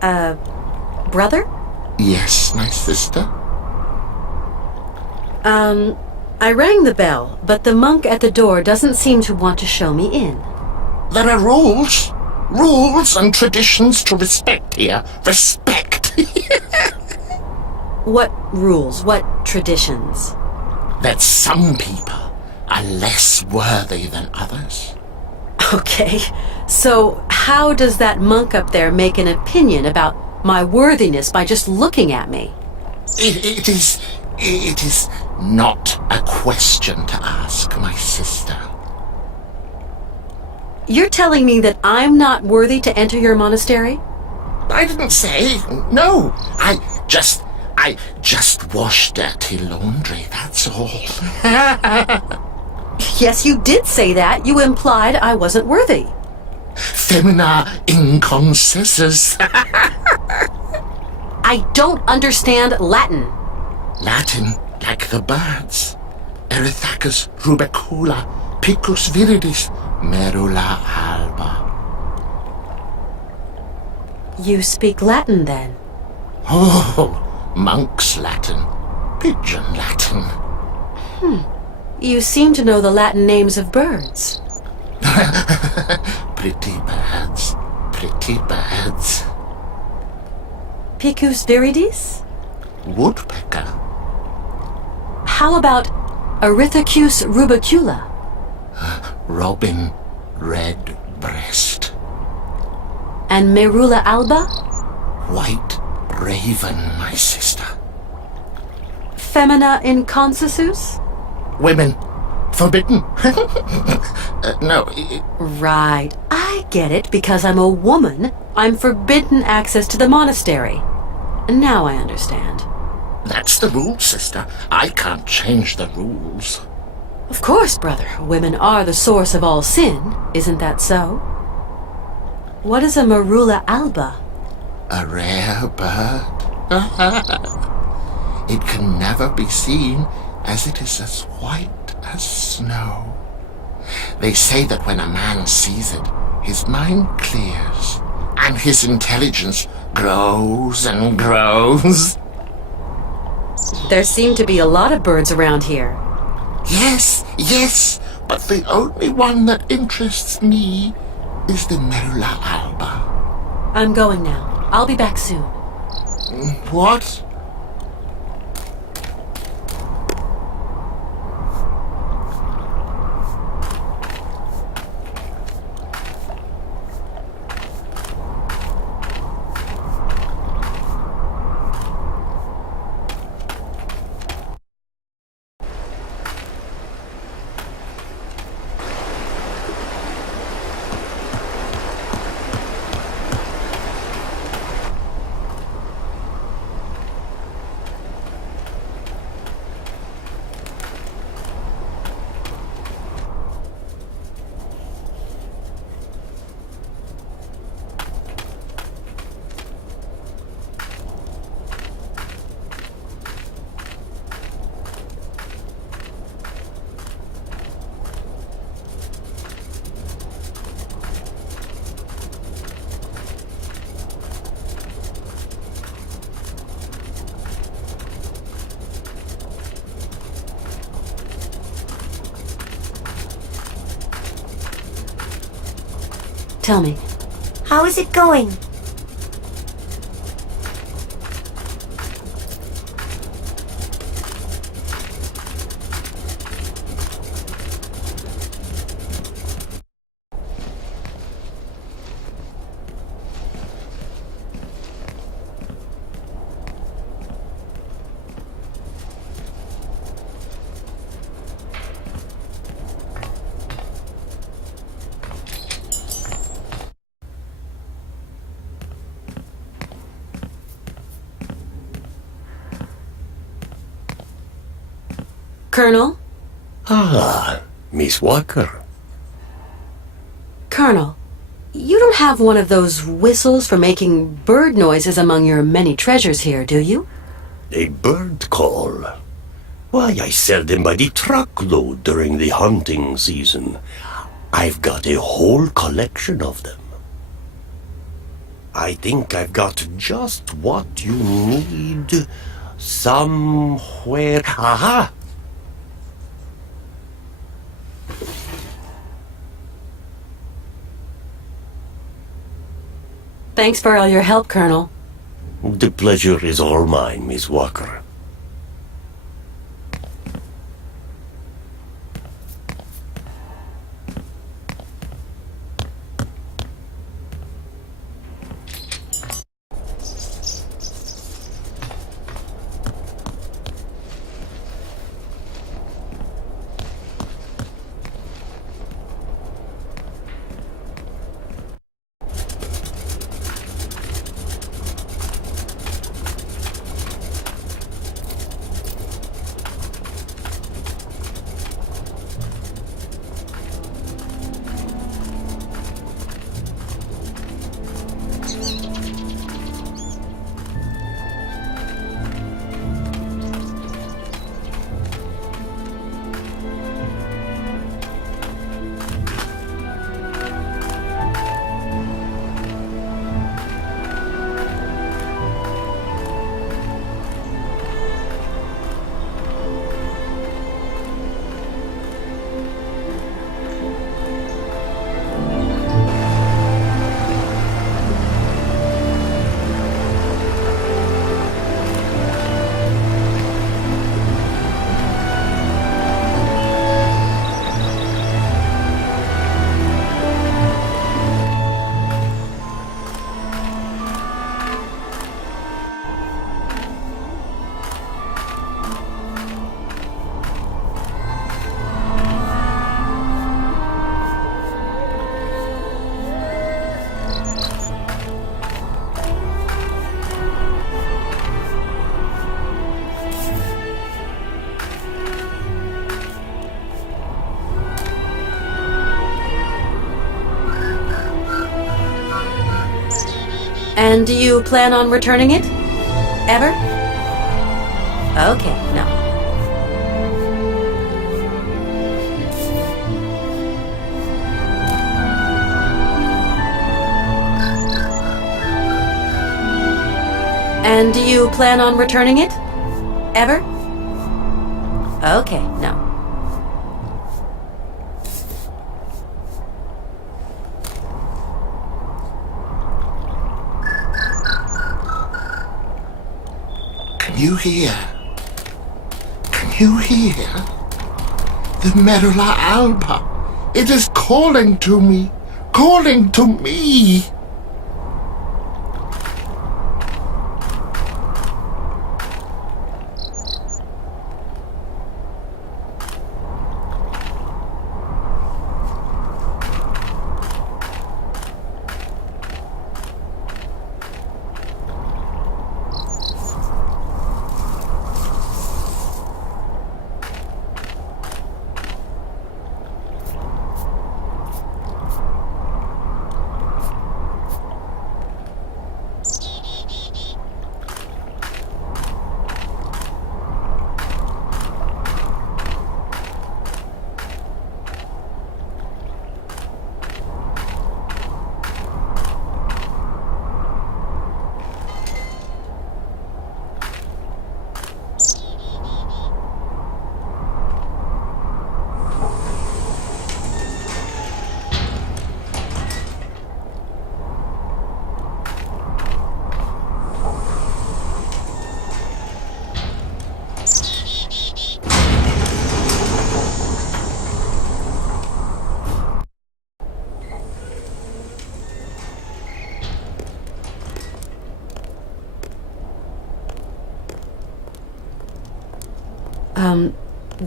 Brother? Yes, my sister? I rang the bell, but the monk at the door doesn't seem to want to show me in. There are rules. Rules and traditions to respect here. Respect. What rules? What traditions? That some people are less worthy than others. Okay, so how does that monk up there make an opinion about my worthiness by just looking at me? It is not a question to ask, my sister. You're telling me that I'm not worthy to enter your monastery? I didn't say. No. I just wash dirty laundry, that's all. Yes, you did say that. You implied I wasn't worthy. Femina inconcessus. I don't understand Latin. Latin, like the birds. Erythacus rubecula, picus viridis, merula alba. You speak Latin, then? Oh, monk's Latin, pigeon Latin. You seem to know the Latin names of birds. Pretty birds, pretty birds. Picus viridis? Woodpecker. How about Erythacus rubecula? Robin redbreast. And merula alba? White raven, my sister. Femina inconcessus? Women. Forbidden. No. Right. I get it. Because I'm a woman, I'm forbidden access to the monastery. Now I understand. That's the rule, sister. I can't change the rules. Of course, brother. Women are the source of all sin. Isn't that so? What is a merula alba? A rare bird. It can never be seen, as it is as white as snow. They say that when a man sees it, his mind clears, and his intelligence grows and grows. There seem to be a lot of birds around here. Yes, but the only one that interests me is the merula alba. I'm going now. I'll be back soon. What? Tell me. How is it going? Colonel? Ah, Miss Walker. Colonel, you don't have one of those whistles for making bird noises among your many treasures here, do you? A bird call. Why, I sell them by the truckload during the hunting season. I've got a whole collection of them. I think I've got just what you need somewhere. Aha! Thanks for all your help, Colonel. The pleasure is all mine, Miss Walker. And do you plan on returning it? Ever? Okay, no. And do you plan on returning it? Ever? Okay, no. Can you hear? Can you hear? The Merula Alba. It is calling to me. Calling to me.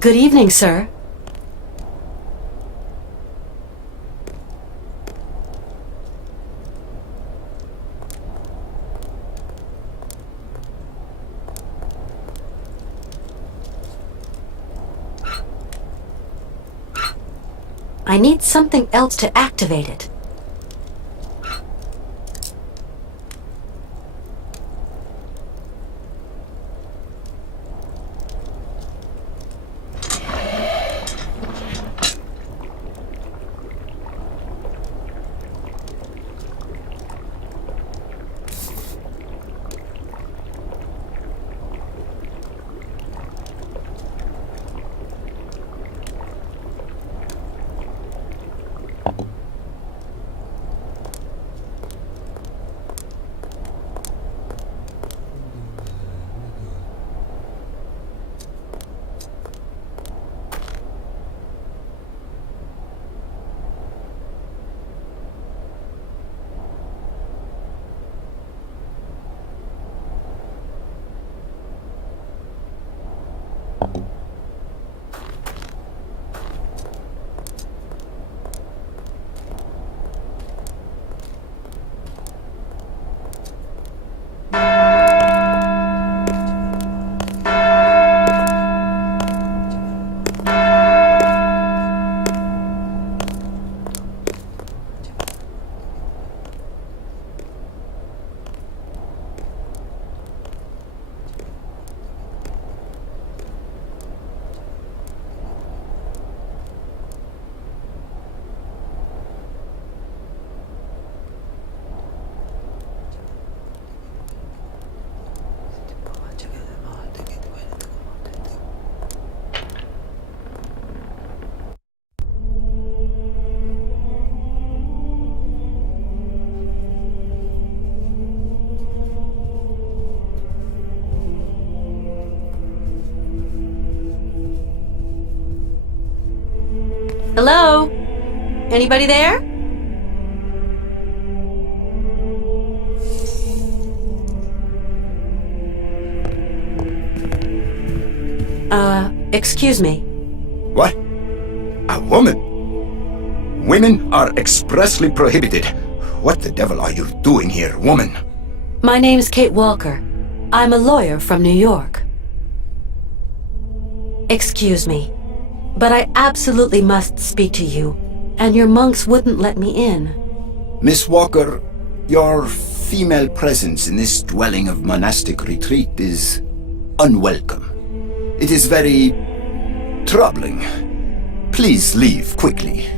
Good evening, sir. I need something else to activate it. Hello? Anybody there? Excuse me. What? A woman? Women are expressly prohibited. What the devil are you doing here, woman? My name's Kate Walker. I'm a lawyer from New York. Excuse me, but I absolutely must speak to you, and your monks wouldn't let me in. Miss Walker, your female presence in this dwelling of monastic retreat is unwelcome. It is very troubling. Please leave quickly.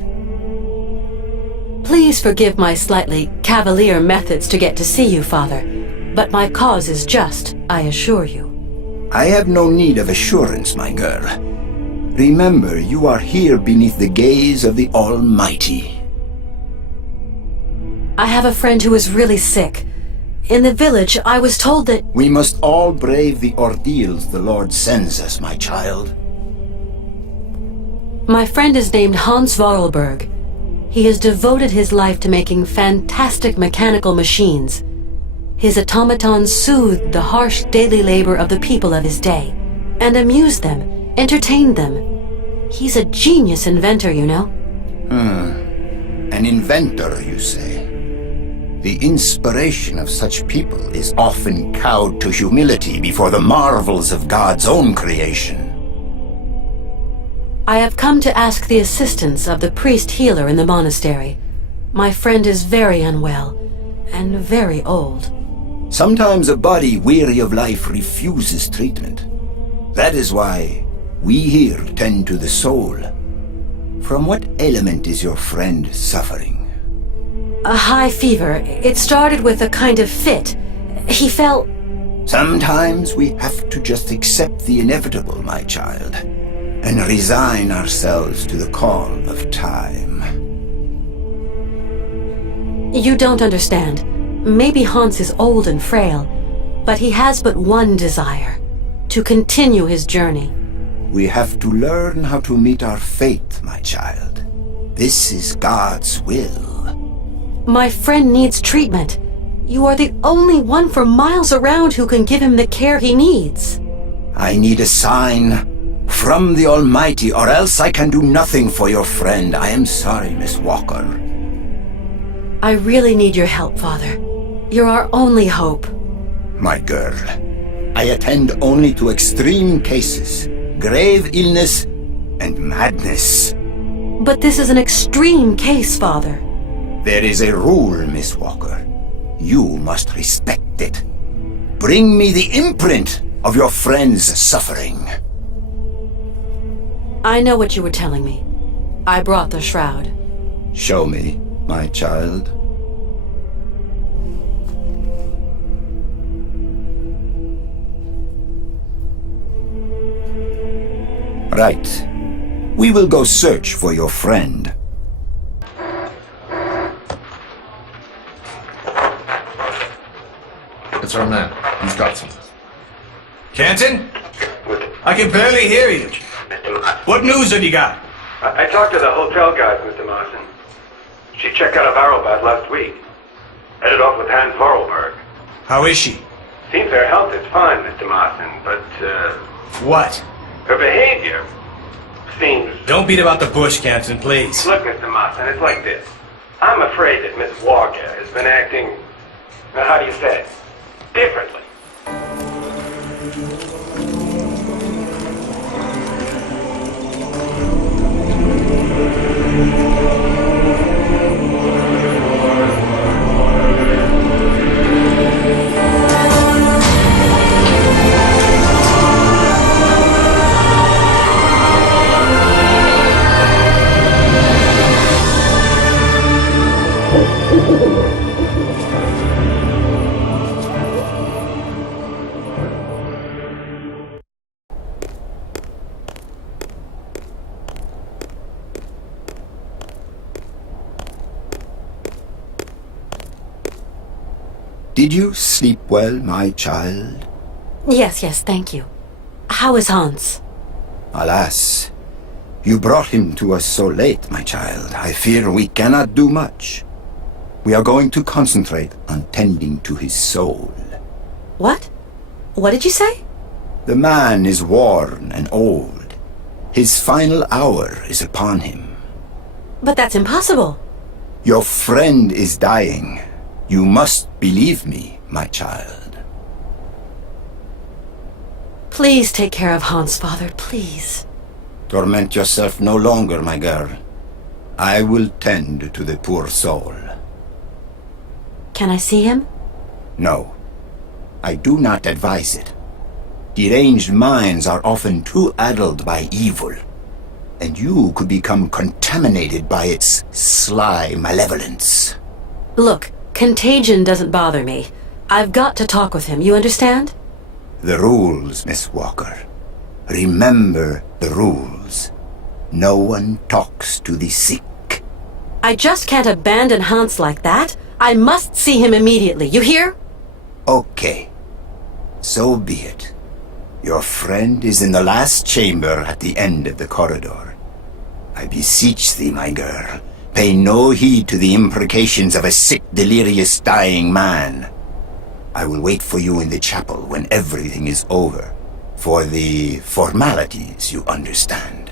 Please forgive my slightly cavalier methods to get to see you, Father, but my cause is just, I assure you. I have no need of assurance, my girl. Remember, you are here beneath the gaze of the Almighty. I have a friend who is really sick. In the village, I was told that... We must all brave the ordeals the Lord sends us, my child. My friend is named Hans Vorarlberg. He has devoted his life to making fantastic mechanical machines. His automatons soothed the harsh daily labor of the people of his day, and amused them, entertained them. He's a genius inventor, you know. An inventor, you say? The inspiration of such people is often cowed to humility before the marvels of God's own creation. I have come to ask the assistance of the priest healer in the monastery. My friend is very unwell, and very old. Sometimes a body weary of life refuses treatment. That is why we here tend to the soul. From what ailment is your friend suffering? A high fever. It started with a kind of fit. He felt... Sometimes we have to just accept the inevitable, my child, and resign ourselves to the call of time. You don't understand. Maybe Hans is old and frail, but he has but one desire: to continue his journey. We have to learn how to meet our fate, my child. This is God's will. My friend needs treatment. You are the only one for miles around who can give him the care he needs. I need a sign from the Almighty, or else I can do nothing for your friend. I am sorry, Miss Walker. I really need your help, Father. You're our only hope. My girl, I attend only to extreme cases, grave illness, and madness. But this is an extreme case, Father. There is a rule, Miss Walker. You must respect it. Bring me the imprint of your friend's suffering. I know what you were telling me. I brought the shroud. Show me, my child. Right. We will go search for your friend. It's our man. He's got something. Canton? I can barely hear you. What news have you got? I talked to the hotel guys, Mr. Marson. She checked out of Arrowbat last week. Headed off with Hans Vorarlberg. How is she? Seems her health is fine, Mr. Marson, but, What? her behavior seems... Don't beat about the bush, Canton, please. Look, Mr. Marson, it's like this. I'm afraid that Miss Walker has been acting, how do you say, differently. Did you sleep well, my child? Yes, thank you. How is Hans? Alas, You brought him to us so late, my child. I fear we cannot do much. We are going to concentrate on tending to his soul. What? What did you say? The man is worn and old. His final hour is upon him. But that's impossible. Your friend is dying. You must believe me, my child. Please take care of Hans, Father, please. Torment yourself no longer, my girl. I will tend to the poor soul. Can I see him? No, I do not advise it. Deranged minds are often too addled by evil, and you could become contaminated by its sly malevolence. Look, contagion doesn't bother me. I've got to talk with him, you understand? The rules, Miss Walker. Remember the rules. No one talks to the sick. I just can't abandon Hans like that. I must see him immediately, you hear? Okay. So be it. Your friend is in the last chamber at the end of the corridor. I beseech thee, my girl, pay no heed to the imprecations of a sick, delirious, dying man. I will wait for you in the chapel when everything is over. For the formalities, you understand.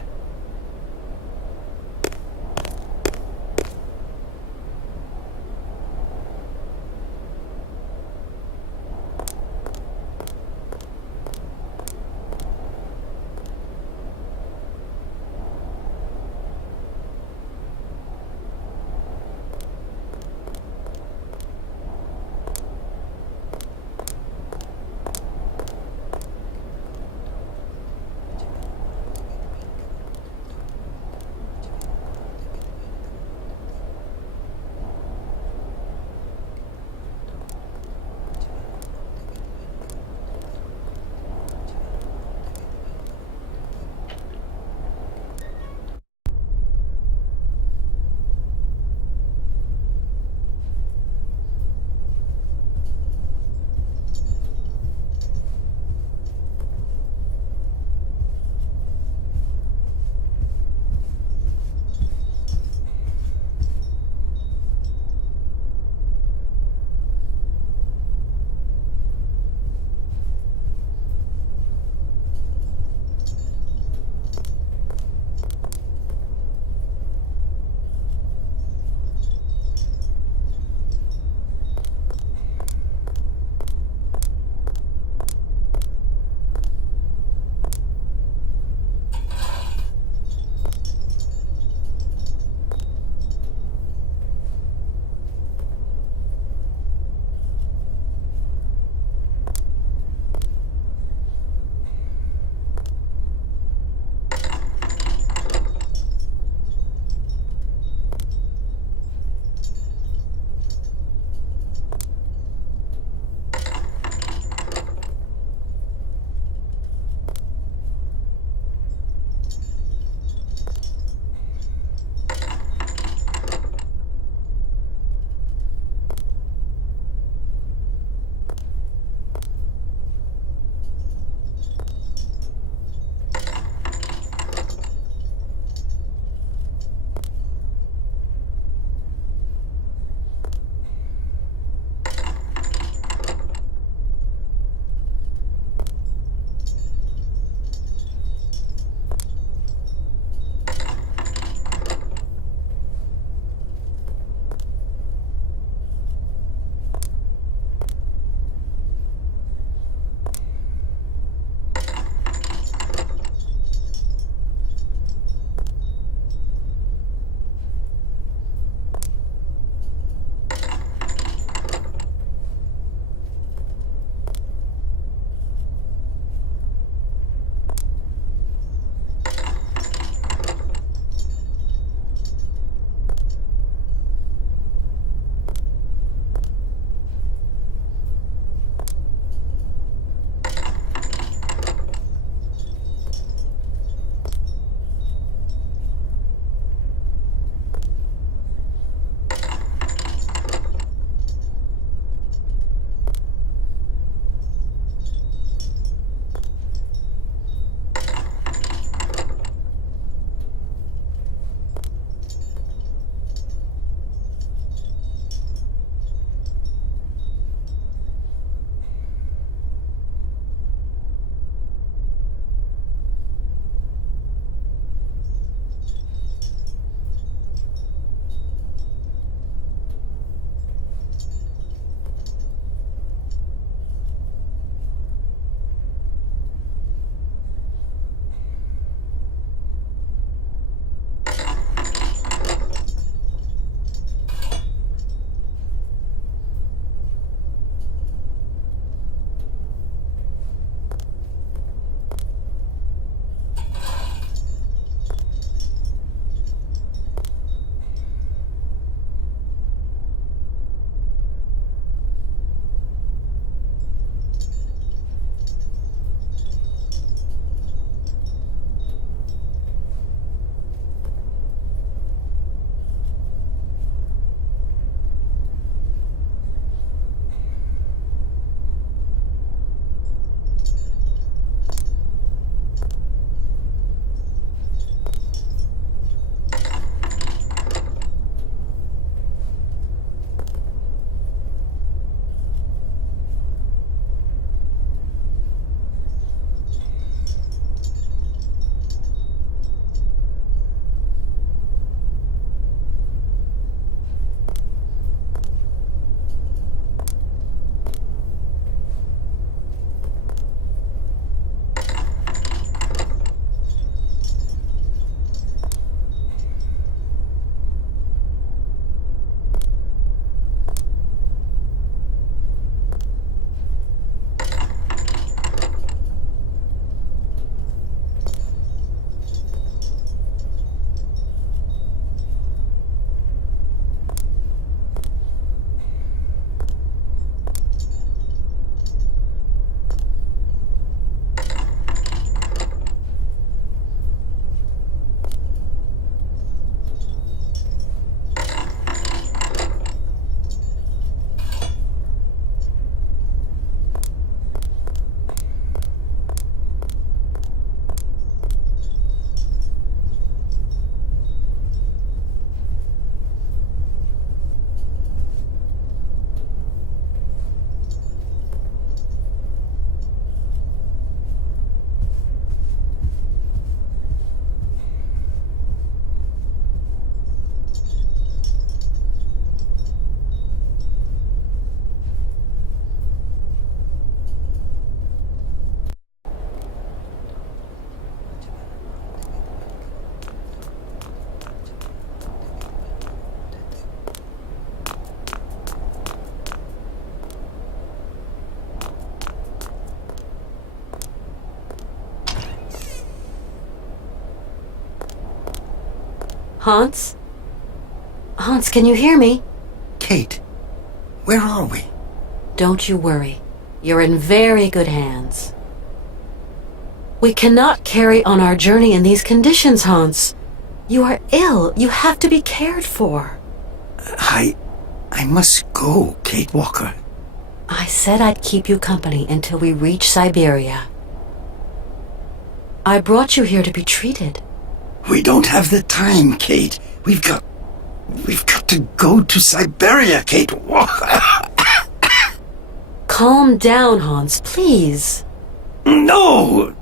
Hans? Hans, can you hear me? Kate, where are we? Don't you worry. You're in very good hands. We cannot carry on our journey in these conditions, Hans. You are ill. You have to be cared for. I must go, Kate Walker. I said I'd keep you company until we reach Syberia. I brought you here to be treated. We don't have the time, Kate. We've got to go to Syberia, Kate Walker. Calm down, Hans, please. No.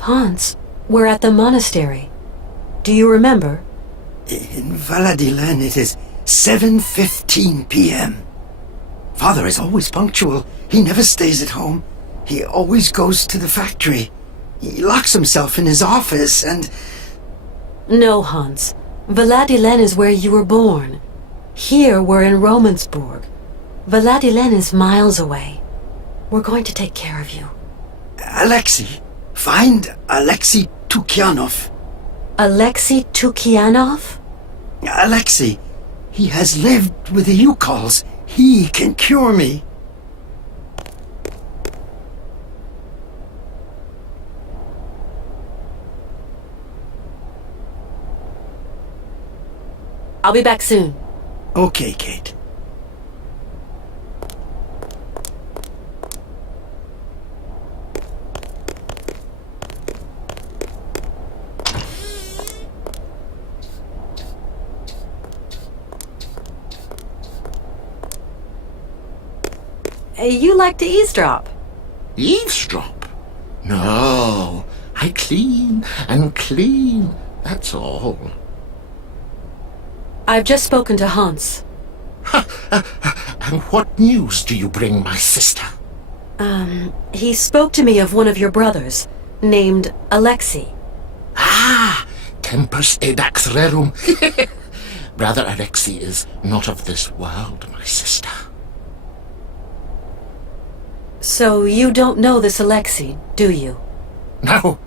Hans, we're at the monastery. Do you remember? In Valadilen, it is 7:15 p.m. Father is always punctual. He never stays at home. He always goes to the factory. He locks himself in his office and... No, Hans. Valadilen is where you were born. Here we're in Romansburg. Valadilen is miles away. We're going to take care of you. Alexei. Find Alexei Tukyanov. Alexei Tukyanov? Alexei. He has lived with the Yukals. He can cure me. I'll be back soon. Okay, Kate. You like to eavesdrop. Eavesdrop? No, I clean and clean, that's all. I've just spoken to Hans. And what news do you bring, my sister? He spoke to me of one of your brothers, named Alexei. Ah, tempus edax rerum. Brother Alexei is not of this world, my sister. So you don't know this Alexei, do you? No.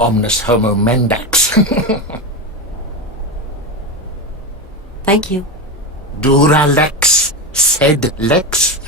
Omnis homo mendax. Thank you. Dura lex, sed lex.